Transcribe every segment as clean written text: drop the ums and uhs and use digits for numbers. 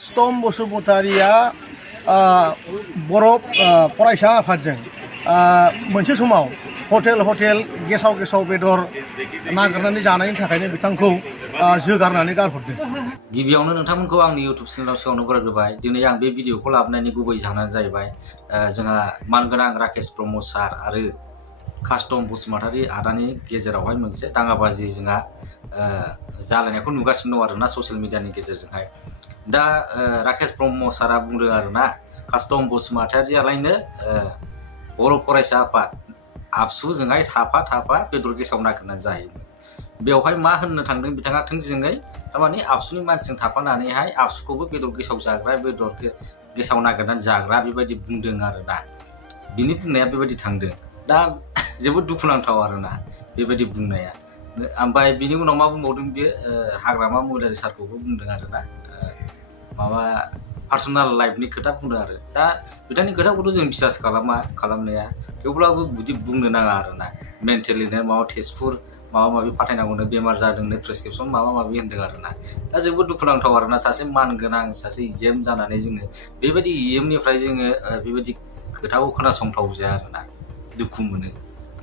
स्टम बसुमतारिया बरफ फरायसा आफादजों मोनसे समाव हटेल गेसाव बेदर नागिरनानै जानायनि थाखायनो बिथांखौ जोगारनानै गारहरदों। गिबियावनो नोंथांमोनखौ आंनि इउट्युब चेनेलाव सिगाङावनो बरायग्रोबाय। दिनै आं बे भिडिअखौ लाबोनायनि गुबै जाहोनानो जाहैबाय जोंहा मानगोनां राकेश ब्रह्म सार आरो कास्टम बसुमतारी आदानि गेजेरावहाय मोनसे दाङाबाजि जोंहा जालायनायखौ नुगासिनो दं आरोना ससियेल मिडियानि गेजेरजोंहाय। दा राकेश ब्रह्म सारा बुंदों आरोना कास्टम बसुमतारीयालायनो बर' फरायसा आफाद आबसुजोंहाय थाफा बेदर गेसाव नागिरनानै जायोमोन। बेवहाय मा होननो थांदों बिथाङा थोंजोङै थारमाने आबसुनि मानसिजों थाफानानैहाय आबसुखौबो बेदर गेसाव जाग्रा बेदर गेसाव नागिरनानै जाग्रा बेबायदि बुंदों आरोना। बिनि बुंनाया बेबायदि थांदों। दा जोबोद दुखुनांथाव आरोना बेबायदि बुंनाया। ओमफ्राय बिनि उनाव मा बुंबावदों बेयो हाग्रामा महिलारि सारखौबो बुंदों आरोना माबा पार्सनेल लाइफनि खोथा बुंदों आरो। दा बिथांनि खोथाखौथ' जों बिसास खालामनाया थेवब्लाबो बिदि बुंनो नाङा आरोना। मेन्टेलिनो माबा टेस्टफोर माबा माबि फाथायनांगौनो बेमार जादोंनो प्रेसक्रिपसन माबा माबि होनदों आरोना। दा जोबोद दुखुनांथाव आरोना सासे मानगोनां सासे इएम जानानै जोङो बेबायदि इएमनिफ्राय जोङो बेबायदि खोथाखौ खोनासंथाव जाया आरोना। दुखु मोनो।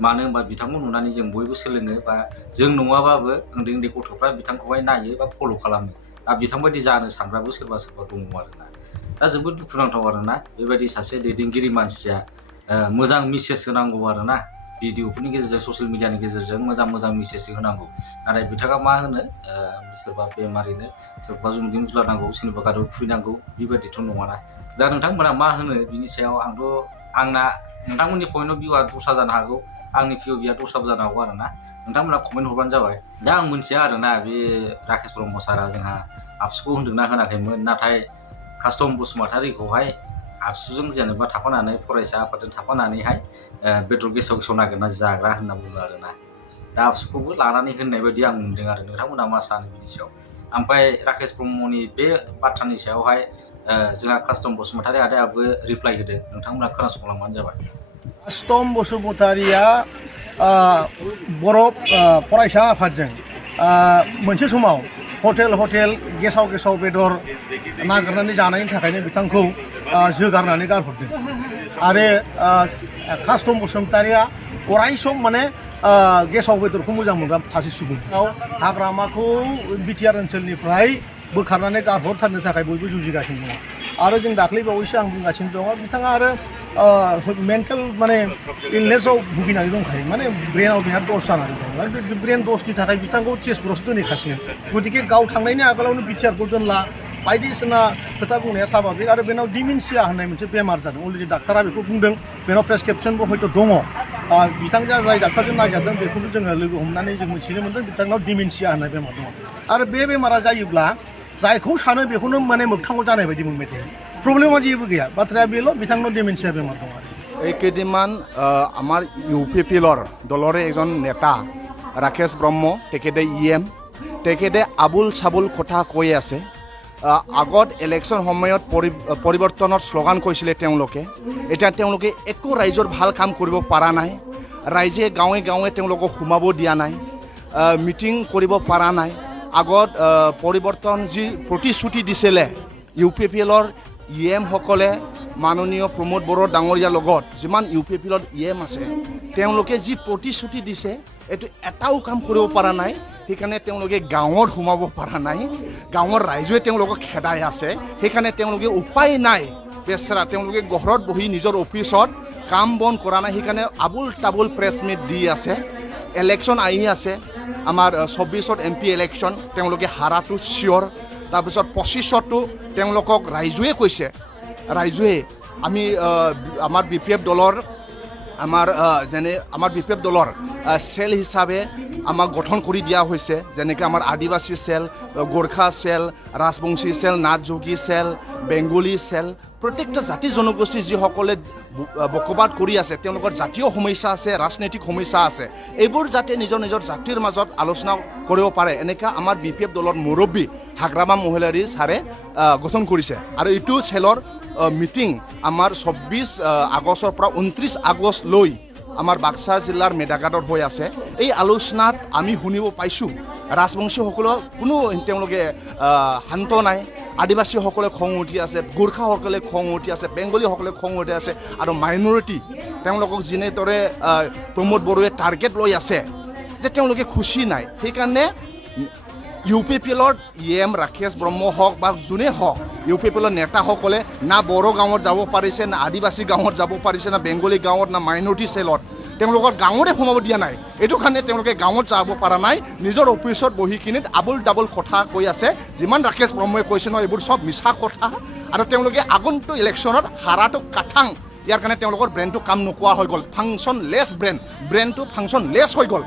मानो होनबा बिथांखौ नुनानै जों बयबो सोलोङो बा जों नङाबाबो उन्दै गथ'फ्रा बिथांखौहाय नायो बा फल' खालामो। दा बिथांबायदि जानो सानग्राबो सोरबा दङ आरोना। दा जोबोद दुखुनांथाव आरोना बेबायदि सासे दैदेनगिरि मानसिया मोजां मेसेज होनांगौ आरोना। भिडिअफोरनि गेजेरजों ससियेल मिडियानि गेजेरजों मोजां मेसेज होनांगौ। नाथाय बिथाङा मा होनो सोरबा बेमारिनो सोरबा जुमुदिन जुलानांगौ सोरनिबा गारियाव खुबैनांगौ बेबायदिथ' नङाना। दा नोंथांमोना मा होनो बिनि सायाव आंना नोंथांमोननि पइन्ट अफ भिउआ दस्रा जानो हागौ, आंनि पिअभिआ दस्राबो जानो हागौ आरोना। नोंथांमोना कमेन्ट हरबानो जाबाय। दा आं मिथिया आरोना बे राकेश ब्रह्म सारा जोंहा आबसुखौ होनदोंना होनाखैमोन, नाथाय कास्टम बसुमतारीखौहाय आबसुजों जेनेबा थाफानानै फरायसा आफादजों थाफानानैहाय बेदर गेसाव नागिरना जाग्रा होनना बुङो आरोना। दा आबसुखौबो लानानै होननाय बायदि आं मोनदों आरो। नोंथांमोना मा सानो बिनि सायाव? ओमफ्राय राकेश ब्रह्मनि बे बाथ्रानि सायावहाय जोंहा कास्टम बसुमतारी आदायाबो रिप्लाइ होदों। नोंथांमोना खोनासंलांबानो जाबाय। कास्टम बसुमतारिया बरफ फरायसा आफादजों मोनसे समाव हटेल गेसाव बेदर नागिरनानै जानायनि थाखायनो बिथांखौ जोगारनानै गारहरदों। आरो कास्टम बसुमतारिया अराय सम माने गेसाव बेदरखौ मोजां मोनग्रा सासे सुबुं। हाग्रामाखौ बिटिआर ओनसोलनिफ्राय बोखारनानै गारहरथारनो थाखाय बयबो जुजिगासिनो दङ। आरो जों दाख्लै बावैसो आं बुंगासिनो दङ बिथाङा आरो मेन्टेल माने इलनेसआव भुगिनानै दंखायो, माने ब्रेनाव बिराद दस जानानै दं। आरो बे ब्रेन दसनि थाखाय बिथांखौ टेस्टफोरावसो दोनहैखासिगोन। गतिके गाव थांनायनि आगोलावनो बिटिआरखौ दोनला बायदिसिना खोथा बुंनाया स्वाभाबिक। आरो बेनाव डिमेनशिया होननाय मोनसे बेमार जादों। अलरेडि डाक्टारा बेखौ बुंदों, बेनाव प्रेसक्रिपसनबो हयथ' दङ। बिथांजों जाय डाक्टारजों नागिरदों बेखौबो जोङो लोगो हमनानै जों मिथिनो मोन्दों बिथांनाव डिमेनशिया होननाय बेमार दङ। आरो बे बेमारा जायोब्ला जायखौ सानो बेखौनो माने मोगथाङाव जानाय बायदि मोनबाय थायो। प्रब्लेमा जेबो गैया, बाथ्राया बेल' बिथांनाव डिमेनशिया बेमार दङ। এই কেইদিনমান আমাৰ UPPৰ দলৰে এজন নেতা ৰাকেশ ব্ৰহ্ম, তেখেতে ইএম, তেখেতে আবুল চাবুল কথা কৈ আছে। আগত ইলেকশ্যন সময়ত পৰিৱৰ্তনৰ শ্লোগান কৈছিলে তেওঁলোকে। এতিয়া তেওঁলোকে একো ৰাইজৰ ভাল কাম কৰিব পৰা নাই। ৰাইজে গাঁৱে তেওঁলোকক সোমাব দিয়া নাই, মিটিং কৰিব পৰা নাই। আগত পৰিৱৰ্তন যি প্ৰতিশ্ৰুতি দিছিলে UPPৰ ইএমসকলে মাননীয় প্ৰমোদ বড়ো ডাঙৰীয়াৰ লগত যিমান UPPৰ ইএম আছে তেওঁলোকে যি প্ৰতিশ্ৰুতি দিছে এইটো এটাও কাম কৰিব পৰা নাই। সেইকাৰণে তেওঁলোকে গাঁৱত সোমাব পৰা নাই, গাঁৱৰ ৰাইজে তেওঁলোকক খেদাই আছে। সেইকাৰণে তেওঁলোকে উপায় নাই, বেচেৰা তেওঁলোকে ঘৰত বহি নিজৰ অফিচত কাম বন কৰা নাই। সেইকাৰণে আবুল তাবুল প্ৰেছ মিট দি আছে। ইলেকশ্যন আহি আছে, আমাৰ 24ত MP ইলেকশ্যন, তেওঁলোকে হাৰাটো চিয়'ৰ। তাৰপিছত 25তো তেওঁলোকক ৰাইজে কৈছে, ৰাইজে আমি আমাৰ BPF দলৰ আমাৰ BPF দলৰ চেল হিচাপে আমাক গঠন কৰি দিয়া হৈছে। যেনেকৈ আমাৰ আদিবাসী চেল, গোৰ্খা চেল, ৰাজবংশী চেল, নাথযোগী চেল, বেংগলী চেল, প্ৰত্যেকটা জাতি জনগোষ্ঠী যিসকলে বসবাস কৰি আছে তেওঁলোকৰ জাতীয় সমস্যা আছে, ৰাজনৈতিক সমস্যা আছে, এইবোৰ যাতে নিজৰ জাতিৰ মাজত আলোচনা কৰিব পাৰে এনেকৈ আমাৰ BPF দলৰ মুৰব্বী হাগ্ৰামা মহিলাৰী ছাৰে গঠন কৰিছে। আৰু এইটো চেলৰ মিটিং আমাৰ 24 আগষ্টৰ পৰা 29 আগষ্টলৈ আমাৰ বাক্সা জিলাৰ মেডাঘাটত হৈ আছে। এই আলোচনাত আমি শুনিব পাইছোঁ ৰাজবংশীসকলৰ কোনো তেওঁলোকে শান্ত নাই। আদিবাসীসকলে খং উঠি আছে, গোৰ্খাসকলে খং উঠি আছে, বেংগলীসকলে খং উঠি আছে আৰু মাইনৰিটি তেওঁলোকক যেনেদৰে প্ৰমোদ বড়োৱে টাৰ্গেট লৈ আছে যে তেওঁলোকে খুচি নাই। সেইকাৰণে UPPLৰ EM ৰাকেশ ব্ৰহ্ম হওক বা যোনে হওক UPPLৰ নেতাসকলে না বড়ো গাঁৱত যাব পাৰিছে, না আদিবাসী গাঁৱত যাব পাৰিছে, না বেংগলী গাঁৱত, না মাইনৰিটি চেলত তেওঁলোকৰ গাঁৱতে সোমাব দিয়া নাই। এইটো কাৰণে তেওঁলোকে গাঁৱত যাব পৰা নাই, নিজৰ অফিচত বহি কিনি আবুল ডাবুল কথা কৈ আছে। যিমান ৰাকেশ ব্ৰহ্মই কৈছে নহয় এইবোৰ চব মিছা কথা আৰু তেওঁলোকে আগন্তুক ইলেকশ্যনত হাৰাটো কাঠাং। ইয়াৰ কাৰণে তেওঁলোকৰ ব্ৰেইনটো কাম নোপোৱা হৈ গ'ল, ফাংচনলেছ ব্ৰেইনটো ফাংচনলেছ হৈ গ'ল,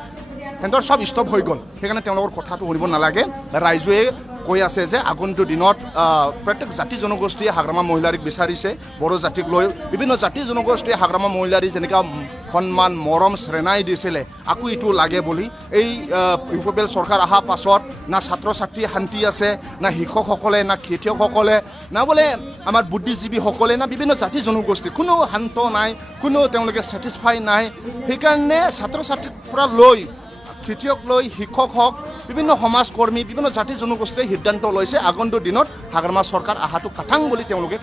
সিহঁতৰ চব ষ্টপ হৈ গ'ল। সেইকাৰণে তেওঁলোকৰ কথাটো শুনিব নালাগে। ৰাইজে কৈ আছে যে আগন্তুক দিনত প্ৰত্যেক জাতি জনগোষ্ঠীয়ে হাগ্ৰামা মহিলাৰীক বিচাৰিছে, বড়ো জাতিক লৈ বিভিন্ন জাতি জনগোষ্ঠীয়ে হাগ্ৰামা মহিলাৰী যেনেকুৱা সন্মান মৰম শ্ৰেণাই দিছিলে আকৌ এইটো লাগে বুলি। এই UPPL চৰকাৰ অহাৰ পাছত না ছাত্ৰ ছাত্ৰী শান্তি আছে, না শিক্ষকসকলে, না খেতিয়কসকলে, না বোলে আমাৰ বুদ্ধিজীৱীসকলে, না বিভিন্ন জাতি জনগোষ্ঠী কোনো শান্ত নাই, কোনো তেওঁলোকে ছেটিছফাই নাই। সেইকাৰণে ছাত্ৰ ছাত্ৰীৰ পৰা লৈ খেতিয়ক লৈ শিক্ষক হওক বিভিন্ন সমাজকৰ্মী বিভিন্ন জাতি জনগোষ্ঠীয়ে সিদ্ধান্ত লৈছে আগন্তুক দিনত হাগ্ৰামা চৰকাৰ অহাটো কাঠাং বুলি তেওঁলোকে